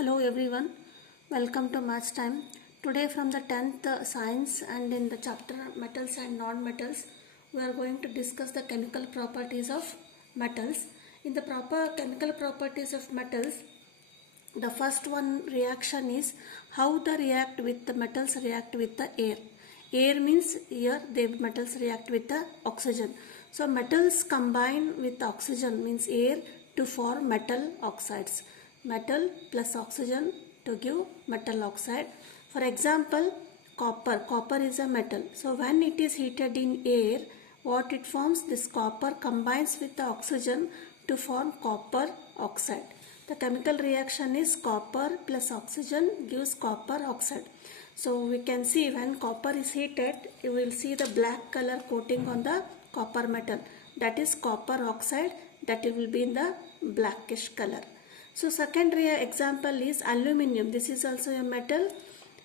Hello everyone, welcome to Maths Time. Today from the 10th Science and in the chapter Metals and Non-Metals, we are going to discuss the chemical properties of metals. In the chemical properties of metals, the first one reaction is how the metals react with the air. Air means here the metals react with the oxygen. So metals combine with oxygen means air to form metal oxides. Metal plus oxygen to give metal oxide. For example, copper. Copper is a metal. So when it is heated in air, what it forms? This copper combines with the oxygen to form copper oxide. The chemical reaction is copper plus oxygen gives copper oxide. So we can see when copper is heated, you will see the black color coating on the copper metal. That is copper oxide, that will be in the blackish color. So second example is aluminium. This is also a metal.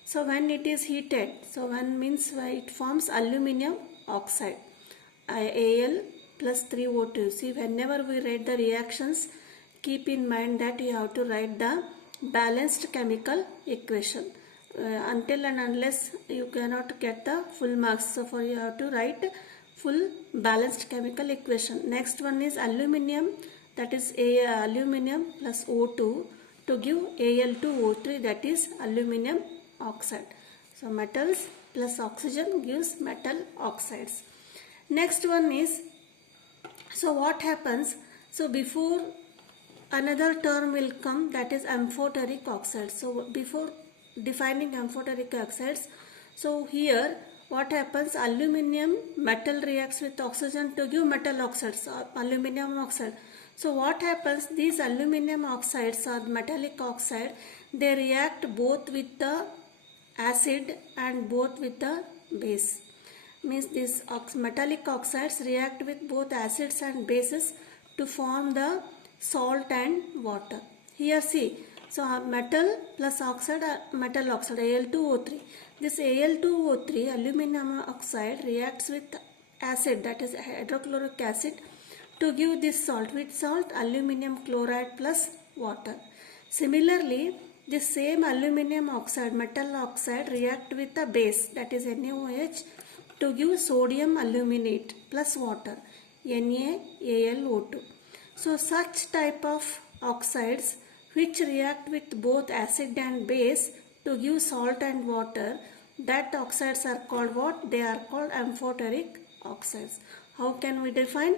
So when it is heated, so when means it forms aluminium oxide. Al plus 3O2. See, whenever we write the reactions, keep in mind that you have to write the balanced chemical equation. Until and unless you cannot get the full marks. So for you have to write full balanced chemical equation. Next one is aluminium. That is aluminium plus O2 to give Al2O3, that is aluminium oxide. So metals plus oxygen gives metal oxides. Next one is, so what happens? So before another term will come, that is amphoteric oxides. So before defining amphoteric oxides, so here what happens? Aluminium metal reacts with oxygen to give metal oxides or aluminium oxide. So what happens? These aluminium oxides or metallic oxide, they react both with the acid and both with the base. Means these metallic oxides react with both acids and bases to form the salt and water. Here see, so metal plus oxide, metal oxide, Al2O3. This Al2O3, aluminium oxide, reacts with acid, that is hydrochloric acid, to give this salt. With salt, aluminium chloride plus water. Similarly, this same aluminium oxide, metal oxide, react with the base, that is NaOH, to give sodium aluminate plus water, NaAlO2. So such type of oxides which react with both acid and base to give salt and water, that oxides are called what? They are called amphoteric oxides. How can we define?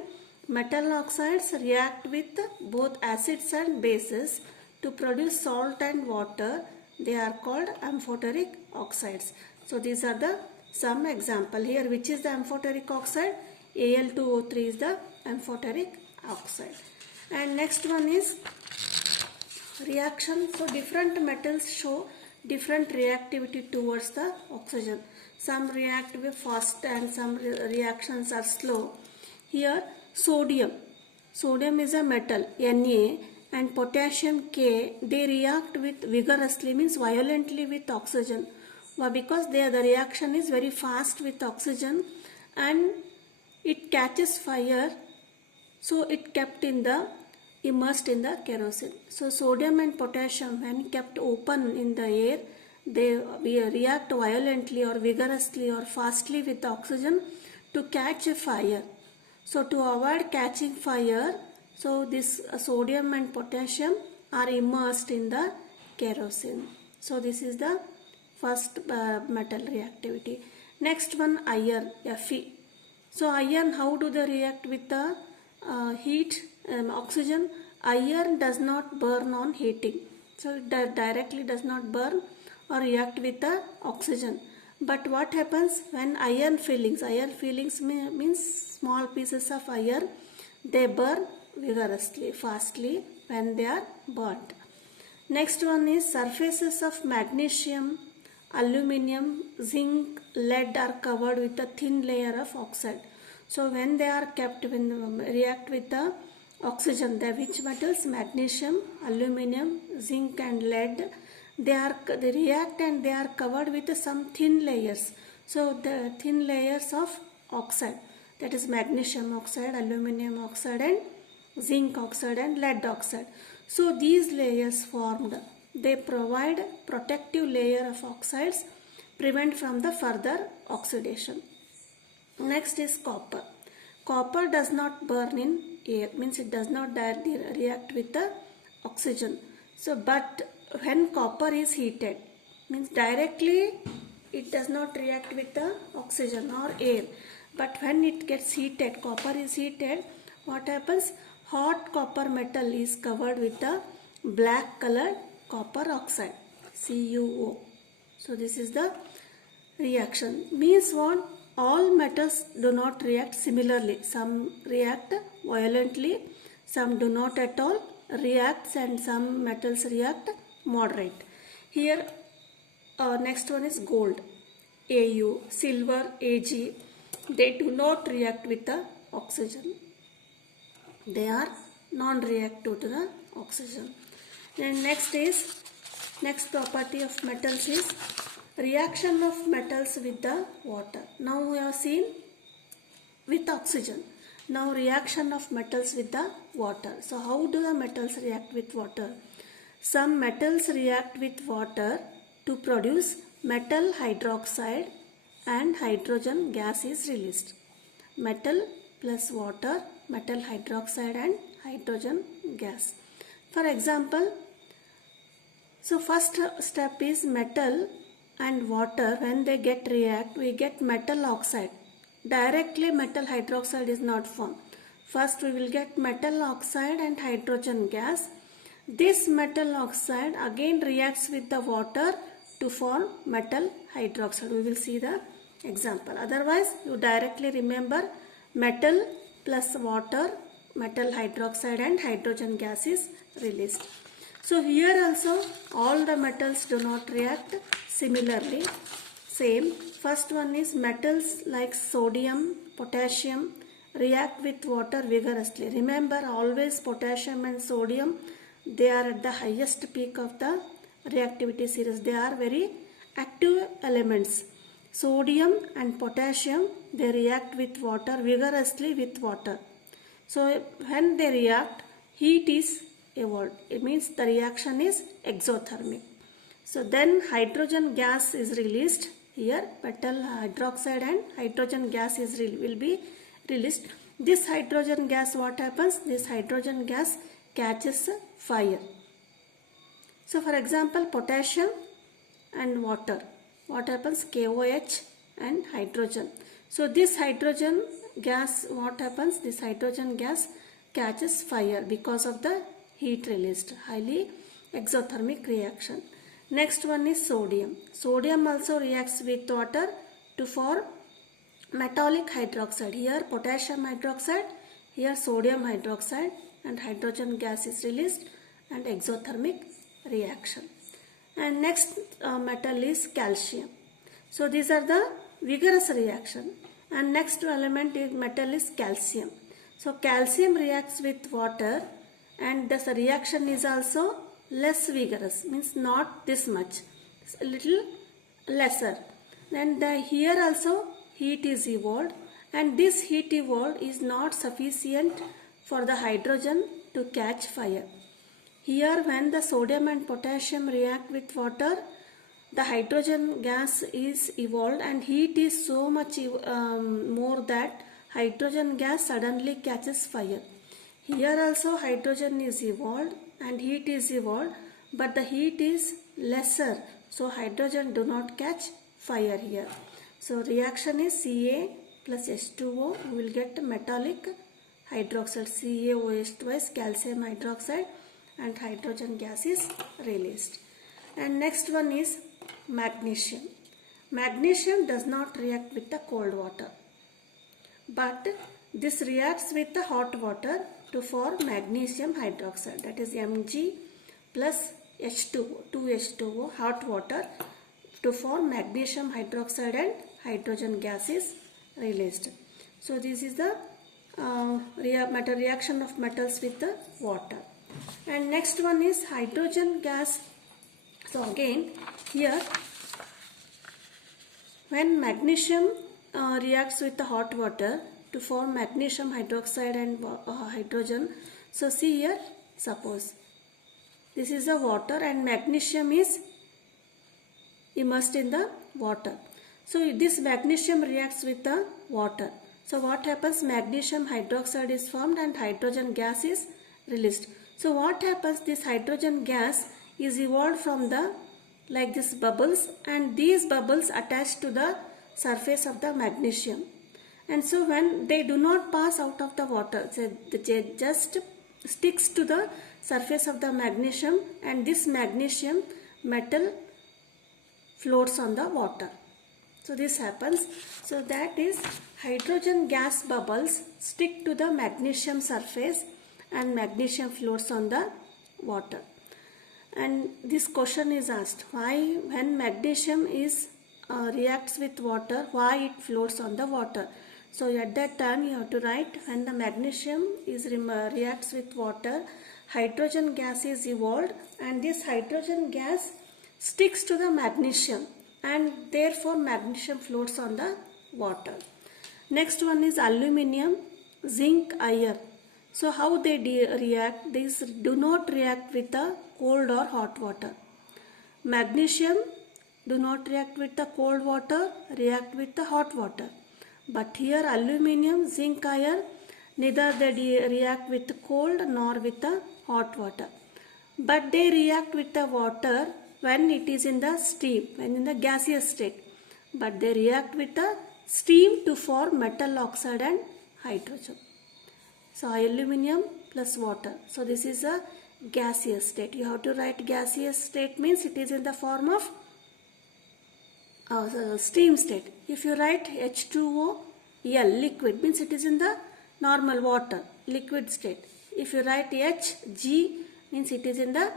Metal oxides react with both acids and bases to produce salt and water. They are called amphoteric oxides. So these are the some example here. Which is the amphoteric oxide? Al2O3 is the amphoteric oxide. And next one is reaction. So different metals show different reactivity towards the oxygen. Some react with fast and some reactions are slow. Here sodium is a metal, Na, and potassium, K, they react with vigorously, means violently with oxygen. Why? Because the reaction is very fast with oxygen and it catches fire, so it kept in the immersed in the kerosene. So sodium and potassium, when kept open in the air, they react violently or vigorously or fastly with oxygen to catch a fire. So to avoid catching fire, so this sodium and potassium are immersed in the kerosene. So this is the first metal reactivity. Next one, iron, Fe. So iron, how do they react with the heat, oxygen? Iron does not burn on heating. So it directly does not burn or react with the oxygen. But what happens when iron fillings means small pieces of iron, they burn vigorously, fastly when they are burnt. Next one is surfaces of magnesium, aluminium, zinc, lead are covered with a thin layer of oxide. So when they are kept, when react with the oxygen, the which metals? Magnesium, aluminium, zinc and lead, they react and they are covered with some thin layers. So the thin layers of oxide, that is magnesium oxide, aluminium oxide and zinc oxide and lead oxide. So these layers formed They provide protective layer of oxides, prevent from the further oxidation. Next is copper. Copper does not burn in air, means it does not directly react with the oxygen. So, but when copper is heated, means directly it does not react with the oxygen or air. But when it gets heated, copper is heated, what happens? Hot copper metal is covered with the black colored copper oxide, CuO. So, this is the reaction. Means what? All metals do not react similarly. Some react violently, some do not at all react, and some metals react moderate. Here next one is gold, Au, silver, Ag. They do not react with the oxygen. They are non-reactive to the oxygen. And next property of metals is reaction of metals with the water. Now we have seen with oxygen. Now reaction of metals with the water. So how do the metals react with water? Some metals react with water to produce metal hydroxide and hydrogen gas is released. Metal plus water, metal hydroxide and hydrogen gas. For example, so first step is metal and water. When they react, we get metal oxide. Directly metal hydroxide is not formed. First we will get metal oxide and hydrogen gas. This metal oxide again reacts with the water to form metal hydroxide. We will see the example. Otherwise, you directly remember metal plus water, metal hydroxide and hydrogen gas is released. So here also all the metals do not react similarly. Same. First one is metals like sodium, potassium react with water vigorously. Remember always potassium and sodium, they are at the highest peak of the reactivity series. They are very active elements. Sodium and potassium, they react with water vigorously with water. So when they react, heat is evolved. It means the reaction is exothermic. So then hydrogen gas is released. Here metal hydroxide and hydrogen gas will be released. This hydrogen gas, what happens? This hydrogen gas catches fire. So for example, potassium and water, what happens? KOH and hydrogen. So this hydrogen gas, what happens? This hydrogen gas catches fire because of the heat released, highly exothermic reaction. Next one is sodium. Sodium also reacts with water to form metallic hydroxide. Here potassium hydroxide, here sodium hydroxide, and hydrogen gas is released and exothermic reaction. And next metal is calcium. So these are the vigorous reaction. And next element is metal is calcium. So calcium reacts with water and this reaction is also less vigorous, means not this much, it's a little lesser. Then here also heat is evolved, and this heat evolved is not sufficient for the hydrogen to catch fire. Here when the sodium and potassium react with water, the hydrogen gas is evolved and heat is so much more that hydrogen gas suddenly catches fire. Here also hydrogen is evolved and heat is evolved, but the heat is lesser, so hydrogen do not catch fire here. So reaction is Ca plus H2O, we will get metallic hydroxide, CaOH twice, calcium hydroxide, and hydrogen gas is released. And next one is magnesium. Magnesium does not react with the cold water, but this reacts with the hot water to form magnesium hydroxide, that is Mg plus H2O, 2H2O, hot water to form magnesium hydroxide and hydrogen gas is released. So this is the reaction of metals with the water. And next one is hydrogen gas. So again here when magnesium reacts with the hot water to form magnesium hydroxide and hydrogen. So see here, suppose This is the water and magnesium is immersed in the water. So this magnesium reacts with the water. So what happens? Magnesium hydroxide is formed and hydrogen gas is released. So what happens? This hydrogen gas is evolved from the like this bubbles, and these bubbles attach to the surface of the magnesium. And so when they do not pass out of the water, they just sticks to the surface of the magnesium, and this magnesium metal floats on the water. So this happens. So that is hydrogen gas bubbles stick to the magnesium surface and magnesium floats on the water. And this question is asked, why when magnesium is reacts with water, why it floats on the water? So at that time you have to write, when the magnesium is reacts with water, hydrogen gas is evolved, and this hydrogen gas sticks to the magnesium, and therefore magnesium floats on the water. Next one is aluminium, zinc, iron. So how they react? These do not react with the cold or hot water. Magnesium do not react with the cold water, react with the hot water. But here aluminium, zinc, iron, neither they react with cold nor with the hot water. But they react with the water when it is in the steam, when in the gaseous state. But they react with the steam to form metal oxide and hydrogen. So aluminium plus water. So this is a gaseous state. You have to write gaseous state means it is in the form of steam state. If you write H2O, liquid means it is in the normal water, liquid state. If you write Hg means it is in the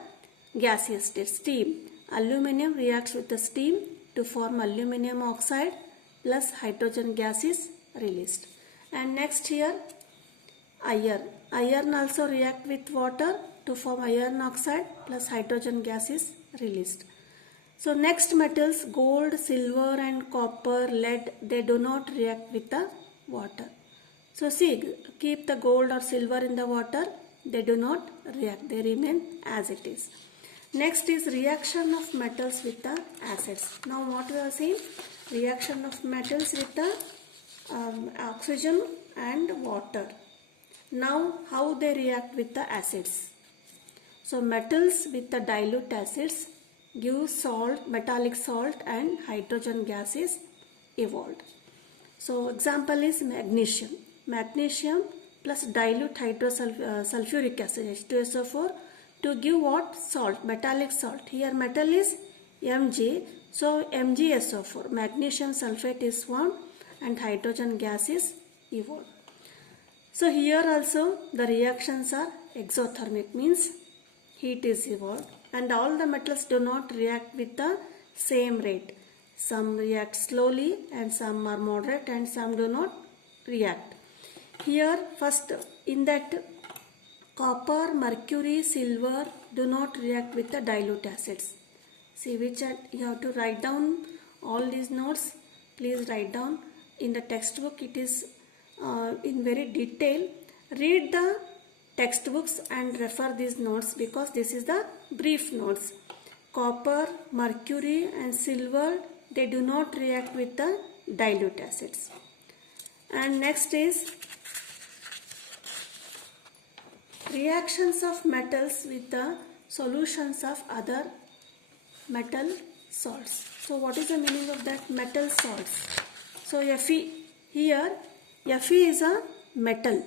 gaseous state, steam. Aluminium reacts with the steam to form aluminium oxide plus hydrogen gas is released. And next here iron. Iron also react with water to form iron oxide plus hydrogen gas is released. So next metals, gold, silver and copper, lead, they do not react with the water. So see, keep the gold or silver in the water, they do not react, they remain as it is. Next is reaction of metals with the acids. Now what we have seen, reaction of metals with the oxygen and water. Now how they react with the acids. So metals with the dilute acids give salt, metallic salt and hydrogen gas is evolved. So example is magnesium. Magnesium plus dilute sulfuric acid H2SO4 to give what? Salt, metallic salt. Here metal is Mg, so MgSO4, magnesium sulfate is formed and hydrogen gas is evolved. So here also the reactions are exothermic, means heat is evolved, and all the metals do not react with the same rate. Some react slowly and some are moderate and some do not react. Here first in that copper, mercury, silver do not react with the dilute acids. See which you have to write down all these notes. Please write down in the textbook. It is in very detail. Read the textbooks and refer these notes because this is the brief notes. Copper, mercury and silver, they do not react with the dilute acids. And next is reactions of metals with the solutions of other metal salts. So what is the meaning of that? Metal salts. So Fe, here Fe is a metal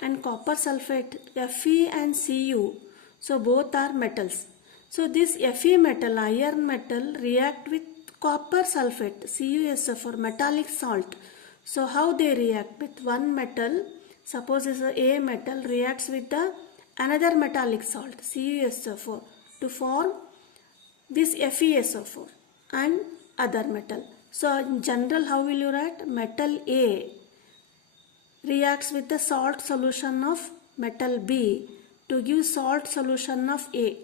and copper sulfate, Fe and Cu, so both are metals. So this Fe metal, iron metal, react with copper sulfate, CuSO4, metallic salt. So how they react? With one metal, suppose is a metal, reacts with the another metallic salt, CuSO4, to form this FeSO4 and other metal. So in general, how will you write? Metal A reacts with the salt solution of metal B to give salt solution of A.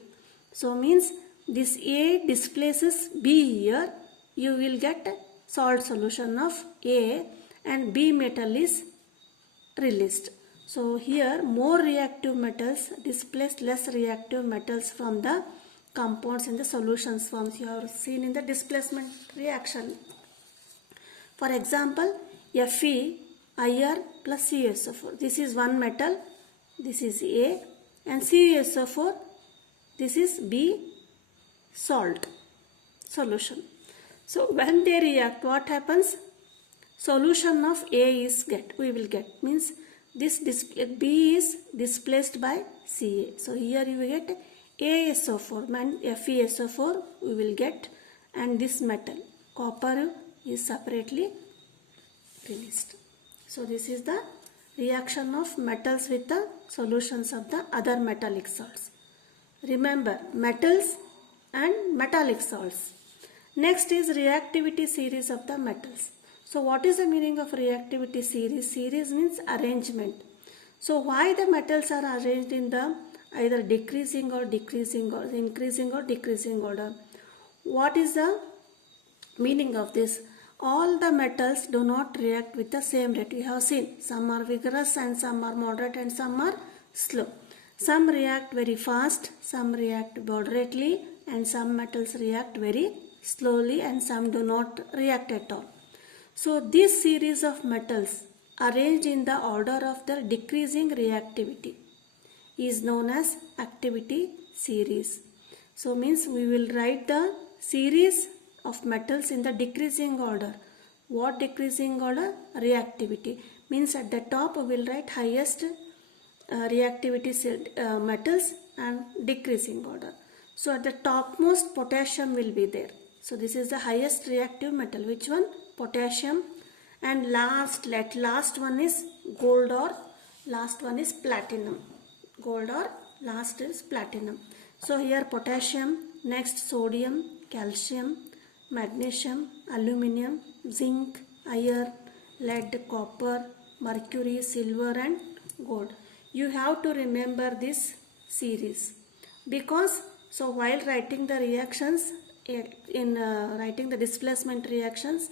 So means this A displaces B here, you will get salt solution of A and B metal is released. So here more reactive metals displace less reactive metals from the compounds in the solutions forms. You have seen in the displacement reaction. For example, Fe IR plus CuSO4. This is one metal, this is A, and CuSO4, this is B salt solution. So when they react, what happens? Solution of A is we will get means this B is displaced by Ca. So here you will get ASO4 and FeSO4 we will get, and this metal copper is separately released. So this is the reaction of metals with the solutions of the other metallic salts. Remember, metals and metallic salts. Next is reactivity series of the metals. So what is the meaning of reactivity series? Series means arrangement. So why the metals are arranged in the either decreasing or increasing or decreasing order? What is the meaning of this? All the metals do not react with the same rate. You have seen some are vigorous and some are moderate and some are slow. Some react very fast, some react moderately, and some metals react very slowly and some do not react at all. So this series of metals arranged in the order of their decreasing reactivity is known as activity series. So means we will write the series of metals in the decreasing order. What decreasing order? Reactivity. Means at the top we will write highest reactivity metals and decreasing order. So at the topmost potassium will be there. So this is the highest reactive metal. Which one? Potassium. And last one is gold, or last one is platinum. Gold or last is platinum. So here potassium, next sodium, calcium, magnesium, aluminium, zinc, iron, lead, copper, mercury, silver and gold. You have to remember this series because so while writing the reactions in writing the displacement reactions,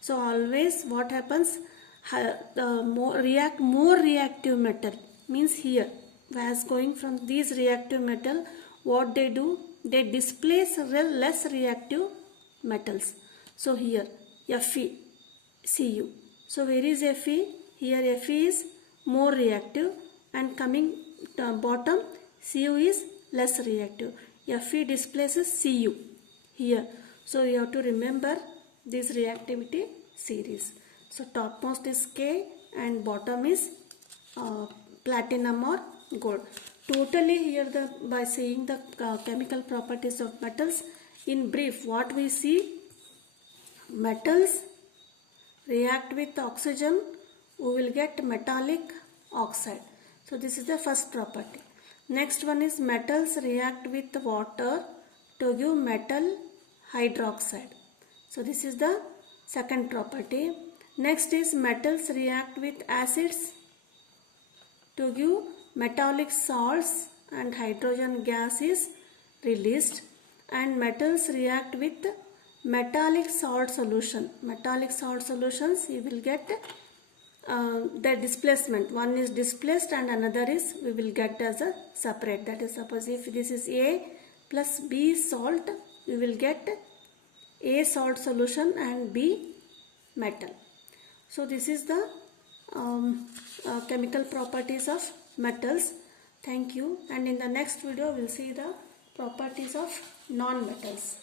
so always what happens, more reactive metal means here as going from these reactive metal, what they do, they displace less reactive metals. So here Fe, Cu. So where is Fe? Here Fe is more reactive and coming bottom Cu is less reactive. Fe displaces Cu here. So you have to remember this reactivity series. So topmost is K and bottom is platinum or gold. Totally here by saying the chemical properties of metals, in brief what we see, metals react with oxygen, we will get metallic oxide. So this is the first property. Next one is metals react with water to give metal hydroxide. So this is the second property. Next is metals react with acids to give metallic salts and hydrogen gas is released, and metals react with metallic salt solution. Metallic salt solutions you will get the displacement. One is displaced and another is we will get as a separate. That is, suppose if this is A plus B salt, we will get A salt solution and B metal. So this is the chemical properties of metals. Thank you, and in the next video we will see the properties of non-metals.